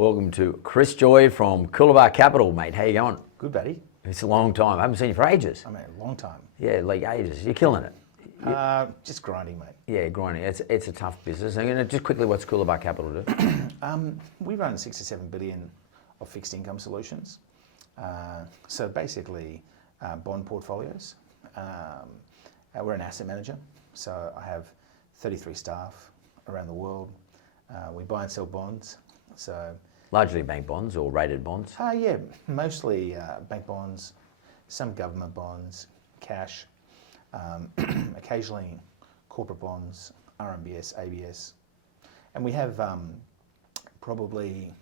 Welcome to Chris Joye from Coolabah Capital, mate. How you going? Good, buddy. It's a long time. I haven't seen you for ages. I mean, a long time. Yeah, like ages. You're killing it. Just grinding, mate. Yeah, grinding. It's a tough business. And just quickly, what's Coolabah Capital do? We run 6 to 7 billion of fixed income solutions. So basically, bond portfolios. We're an asset manager. So I have 33 staff around the world. We buy and sell bonds. So Largely bank bonds or rated bonds? yeah, mostly bank bonds, some government bonds, cash, occasionally corporate bonds, RMBS, ABS. And we have probably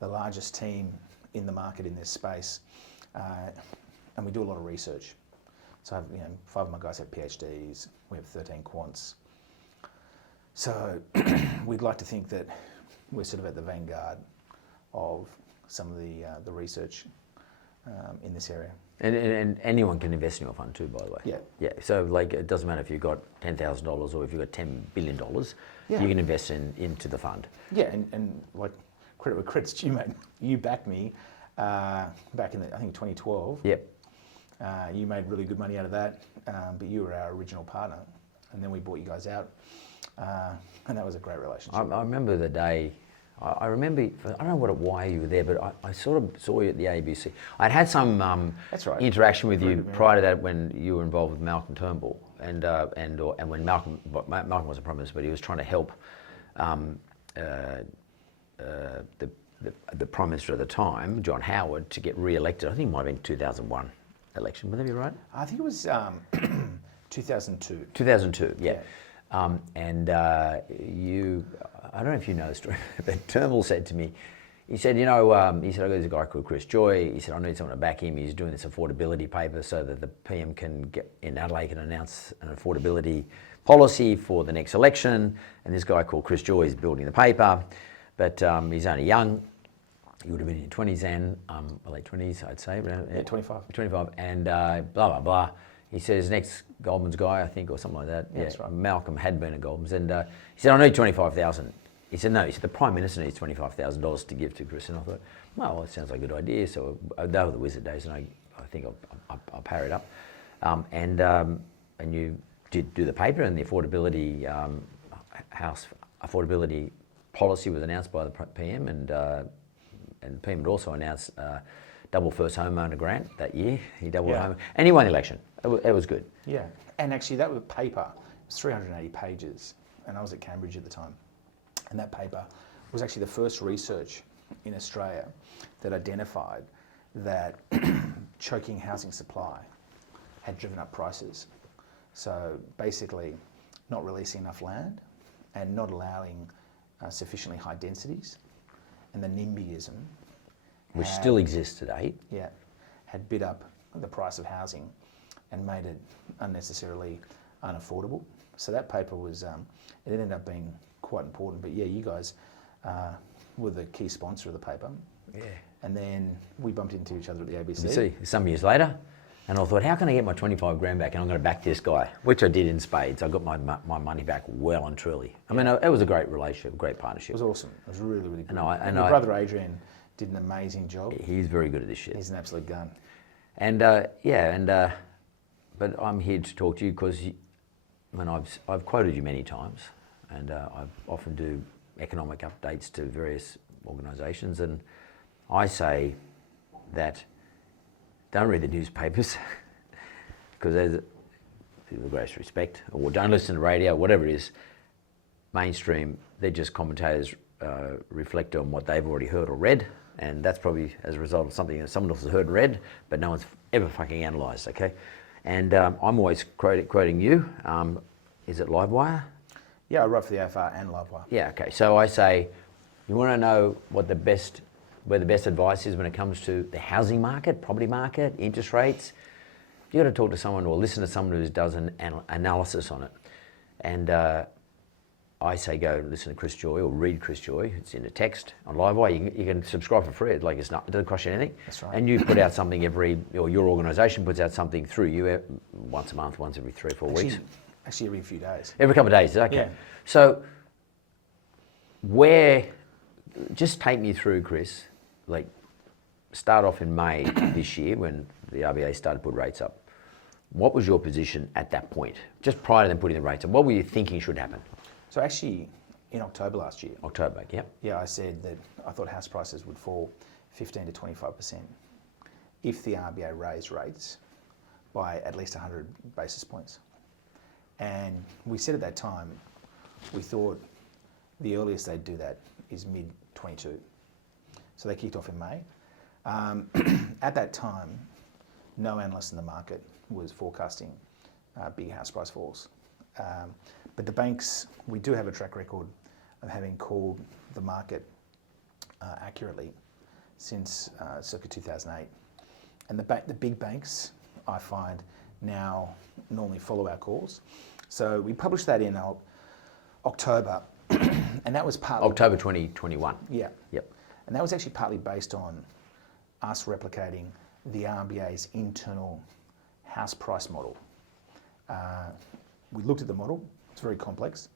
the largest team in the market in this space, and we do a lot of research. So I have, 5 of my guys have PhDs, we have 13 quants. So we'd like to think that we're sort of at the vanguard of some of the research in this area. And anyone can invest in your fund too, by the way. Yeah. Yeah. So like, it doesn't matter if you've got $10,000 or if you've got $10 billion, Yeah. you can invest into the fund. Yeah, and like credit where credit's due, mate. You backed me back in I think 2012. Yep. You made really good money out of that, but you were our original partner, and then we bought you guys out, and that was a great relationship. I remember the day. I remember, I don't know why you were there, but I sort of saw you at the ABC. I'd had some That's right. interaction with you prior to that when you were involved with Malcolm Turnbull, and when Malcolm wasn't Prime Minister, but he was trying to help the Prime Minister at the time, John Howard, to get re-elected. I think it might have been 2001 election. Would that be right? I think it was 2002. 2002, yeah. You, I don't know if you know the story, but Turnbull said to me, he said, I got this guy called Chris Joye. He said, I need someone to back him. He's doing this affordability paper so that the PM in Adelaide can announce an affordability policy for the next election. And this guy called Chris Joye is building the paper, but he's only young. He would have been in your 20s then, late 20s, I'd say. Yeah, 25. 25, and blah, blah, blah. He says, next Goldman's guy, I think, or something like that. Yeah, that's right. Malcolm had been at Goldman's, and he said, I need 25,000. He said, no, he said, the Prime Minister needs $25,000 to give to Chris. And I thought, well, it sounds like a good idea. So they were the wizard days, and I think I'll power it up. And you did do the paper, and the affordability house affordability policy was announced by the PM, and PM had also announced double first homeowner grant that year. He doubled home, and he won the election. It was good. Yeah, and actually that was paper. It was 380 pages, and I was at Cambridge at the time. And that paper was actually the first research in Australia that identified that choking housing supply had driven up prices. So basically, not releasing enough land and not allowing sufficiently high densities, and the NIMBYism, Which still exists today. Yeah, had bid up the price of housing and made it unnecessarily unaffordable. So that paper was, it ended up being quite important. But yeah, you guys were the key sponsor of the paper. Yeah. And then we bumped into each other at the ABC. You see, some years later, and I thought, how can I get my 25 grand back? And I'm going to back this guy, which I did in spades. I got my money back well and truly. I mean, it was a great relationship, a great partnership. It was awesome. It was really, really good. And your brother Adrian did an amazing job. He's very good at this shit. He's an absolute gun. And but I'm here to talk to you because I've quoted you many times, and I often do economic updates to various organisations, and I say that don't read the newspapers because there's, with the greatest respect, or don't listen to radio, whatever it is, mainstream, they're just commentators reflect on what they've already heard or read, and that's probably as a result of something that someone else has heard and read, but no one's ever fucking analysed, okay? And I'm always quoting you. Is it Livewire? Yeah, I wrote for the AFR and Livewire. Yeah, okay. So I say, you want to know what where the best advice is when it comes to the housing market, property market, interest rates? You got to talk to someone or listen to someone who does an analysis on it. And I say go listen to Chris Joye or read Chris Joye. It's in a text on Livewire. You can subscribe for free. It doesn't cost you anything. That's right. And you put out something or your organisation puts out something through you once a month, once every 3 or 4 weeks. Actually, every few days. Every couple of days, okay. Yeah. So where just take me through, Chris, like start off in May this year when the RBA started to put rates up. What was your position at that point, just prior to them putting the rates up? What were you thinking should happen? So actually, in October last year, October, yep. yeah, I said that I thought house prices would fall 15 to 25% if the RBA raised rates by at least 100 basis points. And we said at that time, we thought the earliest they'd do that is mid-22. So they kicked off in May. At that time, no analyst in the market was forecasting big house price falls. But the banks, we do have a track record of having called the market accurately since circa 2008. And the big banks, I find, now normally follow our calls. So we published that in October, and that was partly... October 2021. Yeah. Yep. And that was actually partly based on us replicating the RBA's internal house price model. We looked at the model. It's very complex.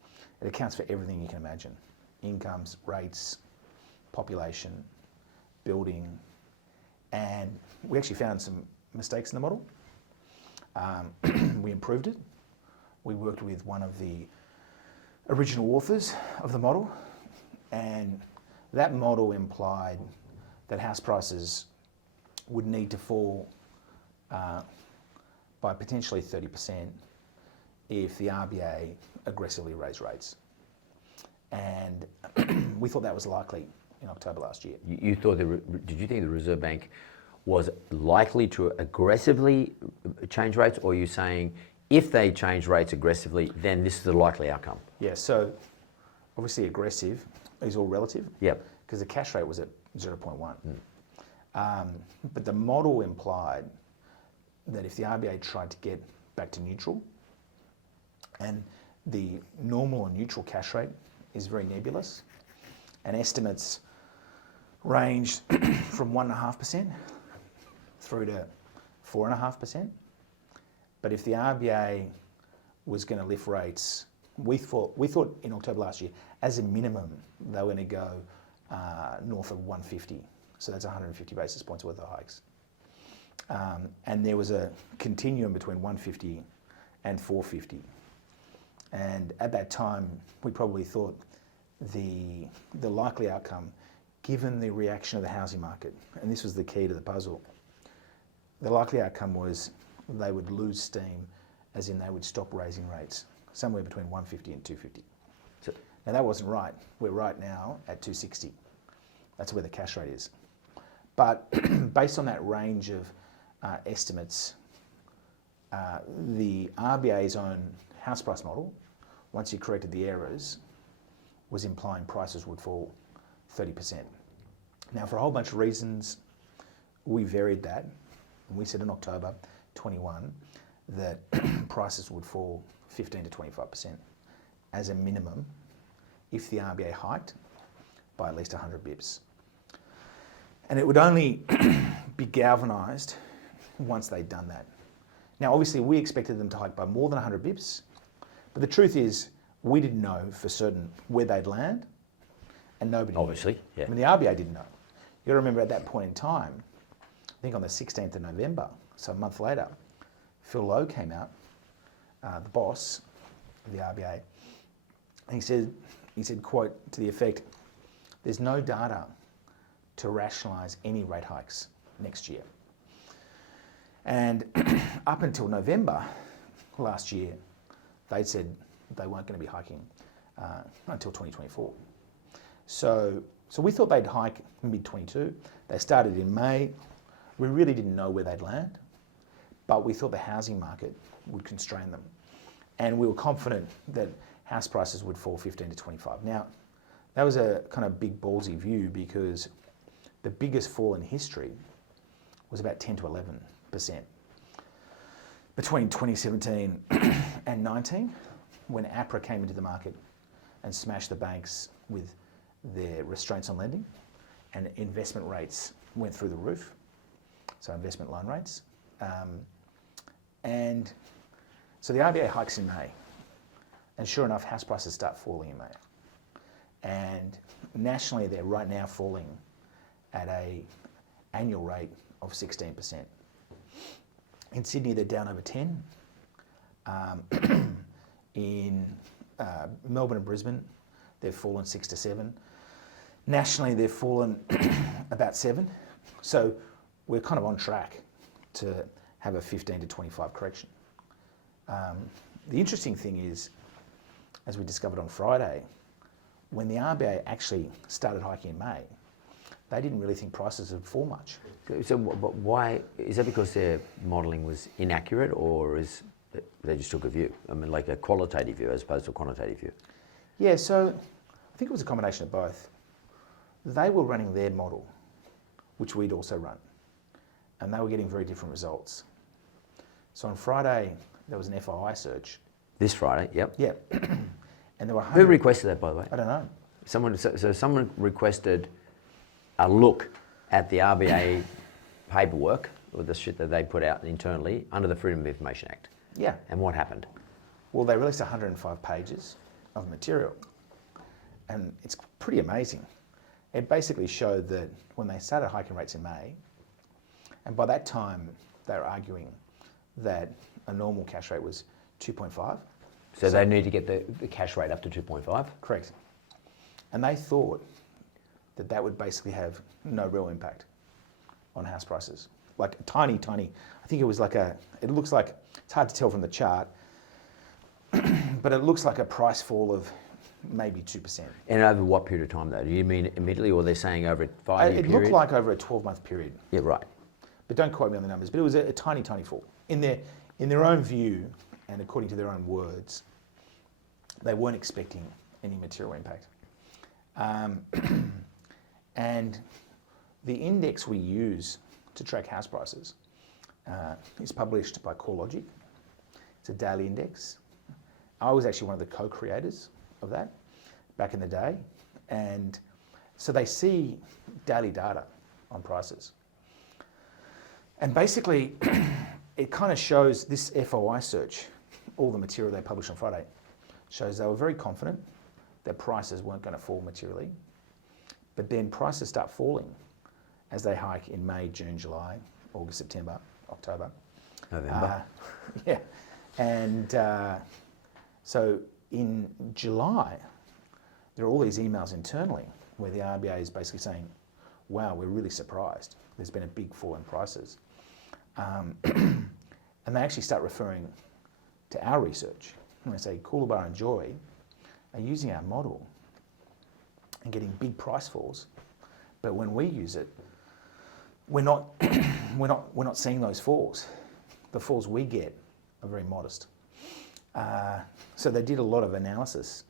It accounts for everything you can imagine. Incomes, rates, population, building, and we actually found some mistakes in the model. We improved it. We worked with one of the original authors of the model, and that model implied that house prices would need to fall by potentially 30% if the RBA aggressively raised rates. And we thought that was likely in October last year. You thought did you think the Reserve Bank was likely to aggressively change rates, or are you saying if they change rates aggressively, then this is the likely outcome? Yeah, so obviously aggressive is all relative. Yep. Because the cash rate was at 0.1. But the model implied that if the RBA tried to get back to neutral, and the normal and neutral cash rate is very nebulous, and estimates ranged from 1.5% through to 4.5%. But if the RBA was going to lift rates, we thought in October last year, as a minimum, they were going to go north of 150. So that's 150 basis points worth of hikes. And there was a continuum between 150 and 450. And at that time, we probably thought the likely outcome, given the reaction of the housing market, and this was the key to the puzzle, the likely outcome was they would lose steam, as in they would stop raising rates, somewhere between 150 and 250. So, now that wasn't right. We're right now at 260. That's where the cash rate is. But based on that range of estimates, the RBA's own house price model, once you corrected the errors, was implying prices would fall 30%. Now, for a whole bunch of reasons, we varied that. And we said in October 21 that prices would fall 15 to 25% as a minimum if the RBA hiked by at least 100 bips. And it would only be galvanised once they'd done that. Now, obviously, we expected them to hike by more than 100 bips, but the truth is we didn't know for certain where they'd land, and nobody obviously, knew. yeah. I mean, the RBA didn't know. You got to remember at that point in time, I think on the 16th of November, so a month later, Phil Lowe came out, the boss of the RBA, and he said, quote, to the effect, "There's no data to rationalise any rate hikes next year." And up until November last year, they'd said they weren't going to be hiking until 2024. So we thought they'd hike mid-22. They started in May. We really didn't know where they'd land, but we thought the housing market would constrain them. And we were confident that house prices would fall 15 to 25. Now, that was a kind of big ballsy view because the biggest fall in history was about 10 to 11% between 2017 and 19, when APRA came into the market and smashed the banks with their restraints on lending, and investment rates went through the roof, so investment loan rates. And so the RBA hikes in May, and sure enough, house prices start falling in May. and nationally they're right now falling at a annual rate of 16%. In Sydney they're down over 10. In Melbourne and Brisbane they've fallen 6 to 7. Nationally they've fallen about 7. So we're kind of on track to have a 15 to 25 correction. The interesting thing is, as we discovered on Friday, when the RBA actually started hiking in May, they didn't really think prices would fall much. So, but why is that? Because their modelling was inaccurate, or is they just took a view? I mean, like a qualitative view as opposed to a quantitative view. Yeah, so I think it was a combination of both. They were running their model, which we'd also run, and they were getting very different results. So on Friday, there was an FOI search. This Friday, yep. Yeah. And there were Who requested that, by the way? I don't know. Someone requested a look at the RBA paperwork, or the shit that they put out internally under the Freedom of Information Act. Yeah. And what happened? Well, they released 105 pages of material, and it's pretty amazing. It basically showed that when they started hiking rates in May, and by that time they were arguing that a normal cash rate was 2.5. So they need to get the cash rate up to 2.5? Correct. And they thought that that would basically have no real impact on house prices. Like tiny, I think it was like it looks like, it's hard to tell from the chart, but it looks like a price fall of maybe 2%. And over what period of time though? Do you mean immediately, or they're saying over a 5-year period? It looked like over a 12-month period. Yeah, right. But don't quote me on the numbers, but it was a tiny fall. In their own view, and according to their own words, they weren't expecting any material impact. And the index we use to track house prices is published by CoreLogic. It's a daily index. I was actually one of the co-creators of that back in the day. And so they see daily data on prices. And basically, it kind of shows this FOI search, all the material they published on Friday, shows they were very confident that prices weren't going to fall materially. But then prices start falling as they hike in May, June, July, August, September, October. November. Yeah. And so in July, there are all these emails internally where the RBA is basically saying, wow, we're really surprised. There's been a big fall in prices. And they actually start referring to our research. And they say Coolabah and Joye are using our model and getting big price falls, but when we use it, we're not seeing those falls. The falls we get are very modest. So they did a lot of analysis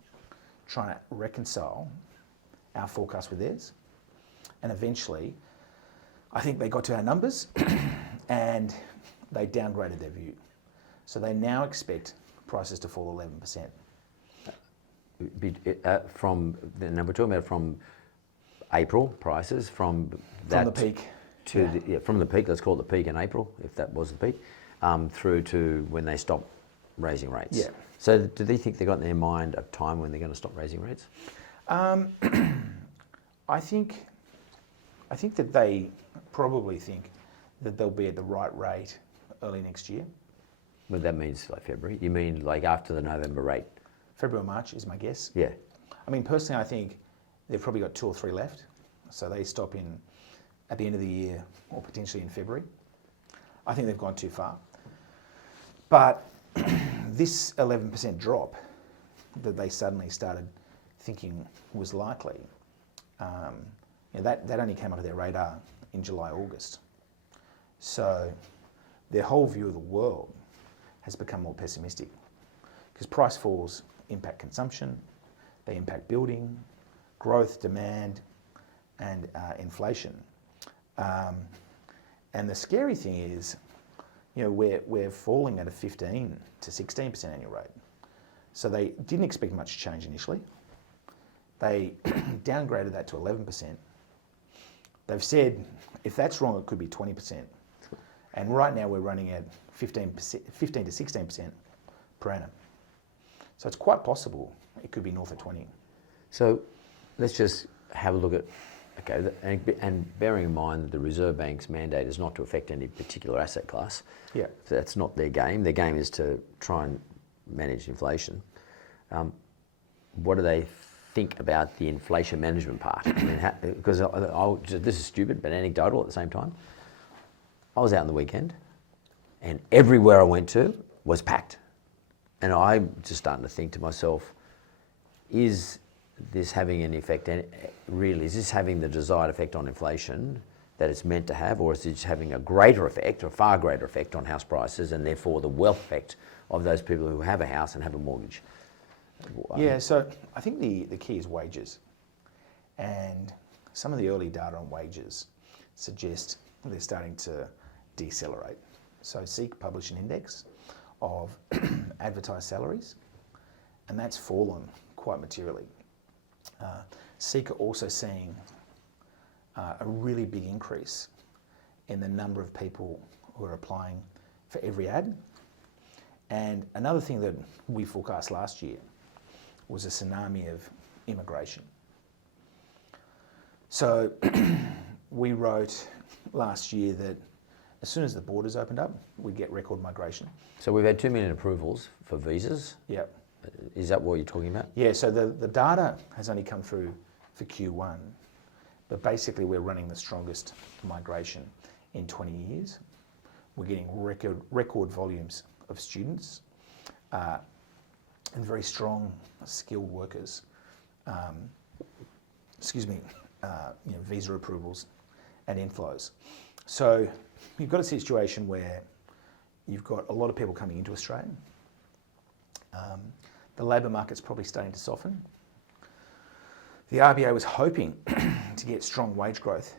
trying to reconcile our forecast with theirs, and eventually, I think they got to our numbers, and they downgraded their view. So they now expect prices to fall 11%. From the number two, about from April prices, from the peak to from the peak. Let's call it the peak in April, if that was the peak, through to when they stop raising rates. Yeah. So do they think they got in their mind a time when they're going to stop raising rates? I think that they probably think that they'll be at the right rate early next year. Well, that means like February. You mean like after the November rate? February or March is my guess. Yeah. I mean, personally, I think they've probably got 2 or 3 left. So they stop at the end of the year or potentially in February. I think they've gone too far. But this 11% drop that they suddenly started thinking was likely, that only came onto their radar in July, August. So their whole view of the world has become more pessimistic because price falls impact consumption, they impact building, growth, demand, and inflation. And the scary thing is, we're falling at a 15 to 16% annual rate. So they didn't expect much change initially. They downgraded that to 11%. They've said, if that's wrong, it could be 20%. And right now we're running at 15 to 16% per annum. So it's quite possible it could be north of 20. So let's just have a look at, okay, and bearing in mind that the Reserve Bank's mandate is not to affect any particular asset class. Yeah. So that's not their game. Their game is to try and manage inflation. What do they think about the inflation management part? I mean, because this is stupid, but anecdotal at the same time. I was out on the weekend, and everywhere I went to was packed. And I'm just starting to think to myself, is this having an effect, really, is this having the desired effect on inflation that it's meant to have, or is it just having a greater effect, or a far greater effect on house prices, and therefore the wealth effect of those people who have a house and have a mortgage? Yeah, so I think the key is wages. And some of the early data on wages suggest they're starting to decelerate. So SEEK published an index of advertised salaries, and that's fallen quite materially. SEEK are also seeing a really big increase in the number of people who are applying for every ad. And another thing that we forecast last year was a tsunami of immigration. So we wrote last year that as soon as the borders opened up, we'd get record migration. So we've had 2 million approvals for visas. Yep. Is that what you're talking about? Yeah, so the data has only come through for Q1, but basically we're running the strongest migration in 20 years. We're getting record volumes of students and very strong skilled workers. Visa approvals and inflows. So you've got a situation where you've got a lot of people coming into Australia. The labour market's probably starting to soften. The RBA was hoping to get strong wage growth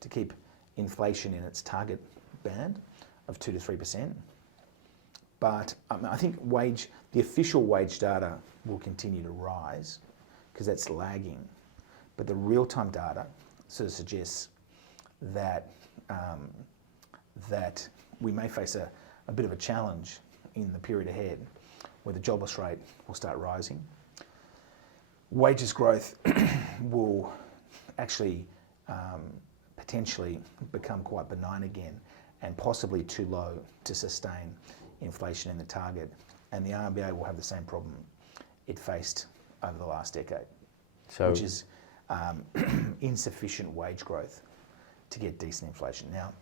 to keep inflation in its target band of 2 to 3%. But I think the official wage data will continue to rise because that's lagging. But the real-time data sort of suggests that that we may face a bit of a challenge in the period ahead, where the jobless rate will start rising. Wages growth will actually potentially become quite benign again, and possibly too low to sustain inflation in the target. And the RBA will have the same problem it faced over the last decade, which is insufficient wage growth to get decent inflation. Now,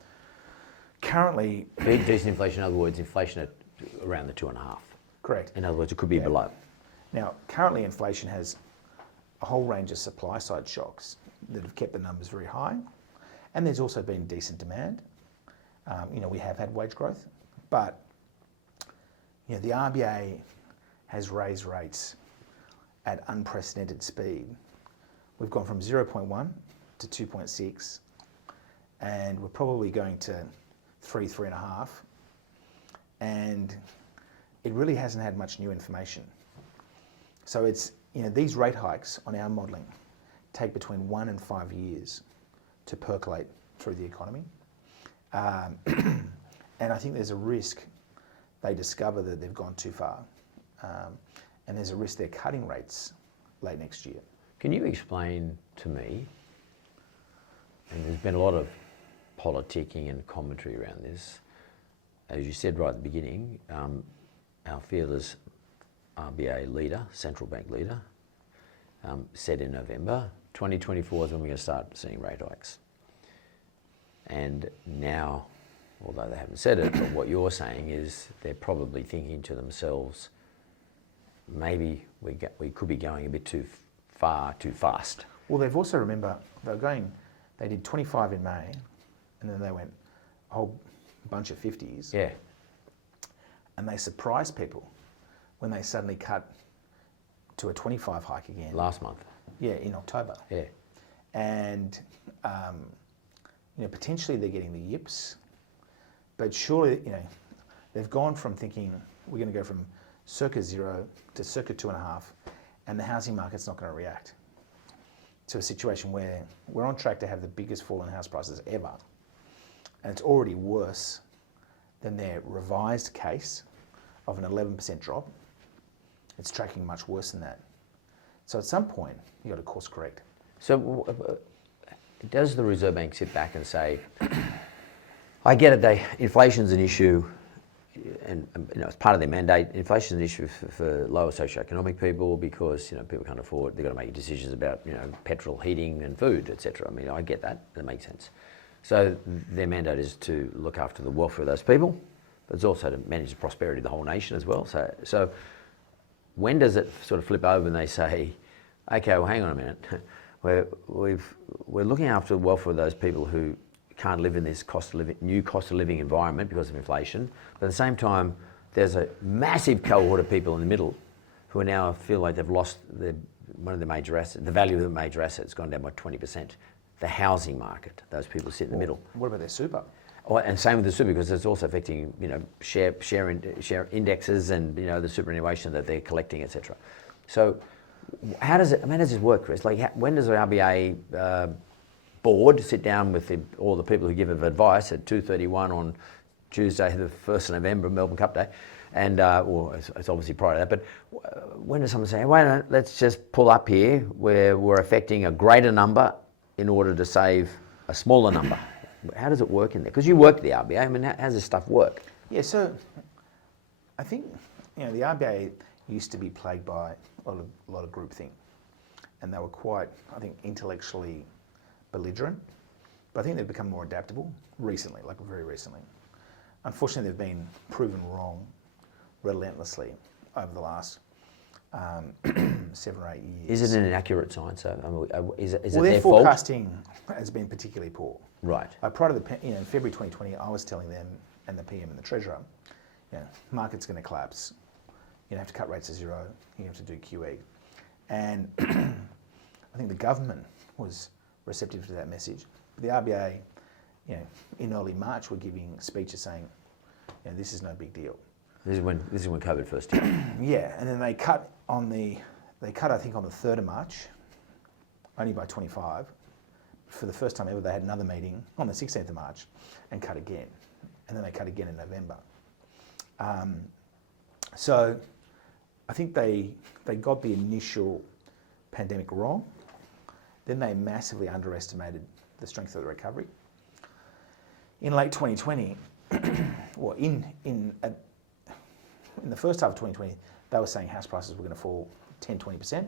currently... Decent inflation, in other words, inflation at around the 2.5. Correct. In other words, it could be below. Now, currently inflation has a whole range of supply side shocks that have kept the numbers very high. And there's also been decent demand. We have had wage growth, but the RBA has raised rates at unprecedented speed. We've gone from 0.1 to 2.6, and we're probably going to 3.5, and it really hasn't had much new information. So it's, these rate hikes on our modelling take between 1 and 5 years to percolate through the economy. And I think there's a risk they discover that they've gone too far. And there's a risk they're cutting rates late next year. Can you explain to me, and there's been a lot of politicking and commentary around this, as you said right at the beginning, our fearless RBA leader, central bank leader, said in November, 2024 is when we're going to start seeing rate hikes. And now, although they haven't said it, but what you're saying is they're probably thinking to themselves, maybe we could be going a bit too far, too fast. Well, they've also, remember, they did 25 in May, and then they went a whole bunch of 50s. Yeah. And they surprised people when they suddenly cut to a 25 hike again. Last month. Yeah, in October. Yeah. And, potentially they're getting the yips, but surely, they've gone from thinking we're going to go from circa 0 to circa 2.5, and the housing market's not going to react to a situation where we're on track to have the biggest fall in house prices ever. And it's already worse than their revised case of an 11% drop. It's tracking much worse than that. So at some point, you've got to course correct. So does the Reserve Bank sit back and say, I get it, inflation's an issue, and it's part of their mandate. Inflation's an issue for lower socioeconomic people because people can't afford. They've got to make decisions about petrol, heating, and food, etc. I mean, I get that. That makes sense. So their mandate is to look after the welfare of those people, but it's also to manage the prosperity of the whole nation as well. So when does it sort of flip over and they say, okay, well, hang on a minute, we're looking after the welfare of those people who can't live in this new cost of living environment because of inflation, but at the same time, there's a massive cohort of people in the middle who now feel like they've lost one of their major assets. The value of the major assets has gone down by 20%. The housing market, those people sit in the middle. What about their super? Oh, and same with the super, because it's also affecting share indexes and the superannuation that they're collecting, etc. So how does this work, Chris? Like, when does the RBA board sit down with all the people who give advice at 2:31 on Tuesday, the 1st of November, Melbourne Cup Day, and it's obviously prior to that, but when does someone say, wait a minute, let's just pull up here where we're affecting a greater number in order to save a smaller number? How does it work in there? Because you work at the RBA. I mean, how does this stuff work? Yeah, so I think the RBA used to be plagued by a lot of groupthink, and they were quite, I think, intellectually belligerent. But I think they've become more adaptable recently, like very recently. Unfortunately, they've been proven wrong relentlessly over the last 7 or 8 years. Is it an inaccurate science? Is it their their fault? forecasting has been particularly poor. Right. Prior to in February 2020, I was telling them and the PM and the Treasurer, market's going to collapse. You have to cut rates to zero. You have to do QE. And I think the government was receptive to that message. The RBA, in early March, were giving speeches saying, this is no big deal. This is when COVID first hit. Yeah, and then they cut I think on the 3rd of March, only by 25. For the first time ever, they had another meeting on the 16th of March and cut again. And then they cut again in November. So I think they got the initial pandemic wrong. Then they massively underestimated the strength of the recovery. In late 2020, in the first half of 2020, they were saying house prices were going to fall 10, 20%.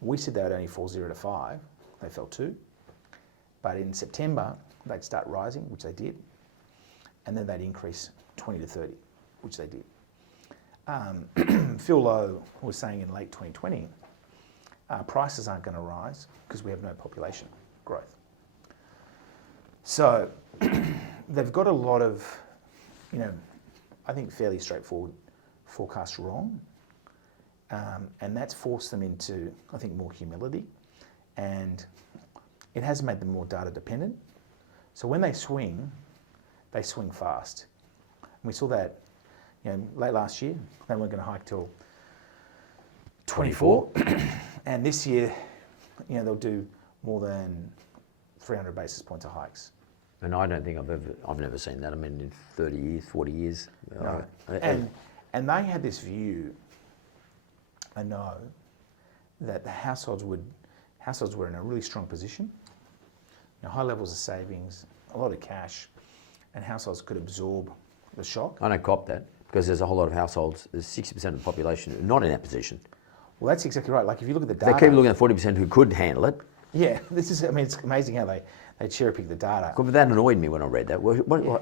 We said they would only fall 0 to 5. They fell 2. But in September, they'd start rising, which they did. And then they'd increase 20 to 30, which they did. Phil Lowe was saying in late 2020, prices aren't going to rise because we have no population growth. So they've got a lot of, I think fairly straightforward forecasts wrong. And that's forced them into, I think, more humility. And it has made them more data dependent. So when they swing fast. And we saw that late last year. They weren't going to hike till 24. And this year, they'll do more than 300 basis points of hikes. And I don't think I've never seen that. I mean, in 30 years, 40 years. No. And they had this view, I know, that the households were in a really strong position, high levels of savings, a lot of cash, and households could absorb the shock. I don't cop that because there's a whole lot of households, there's 60% of the population who are not in that position. Well, that's exactly right. Like if you look at the data... They keep looking at 40% who could handle it. Yeah, it's amazing how they cherry pick the data. But that annoyed me when I read that.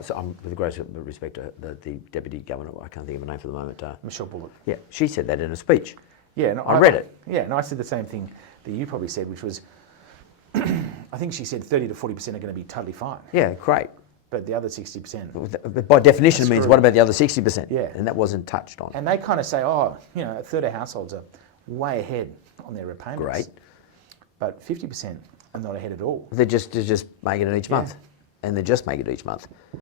So with great respect to the Deputy Governor, I can't think of her name for the moment. Michelle Bullock. Yeah, she said that in a speech. Yeah, and I read it. Yeah, and I said the same thing that you probably said, which was, I think she said 30 to 40% are going to be totally fine. Yeah, great. But the other 60%... But by definition, it means what about the other 60%? Yeah. And that wasn't touched on. And they kind of say, a third of households are way ahead on their repayments. Great. But 50% are not ahead at all. They're just making it each month. And they just make it each month.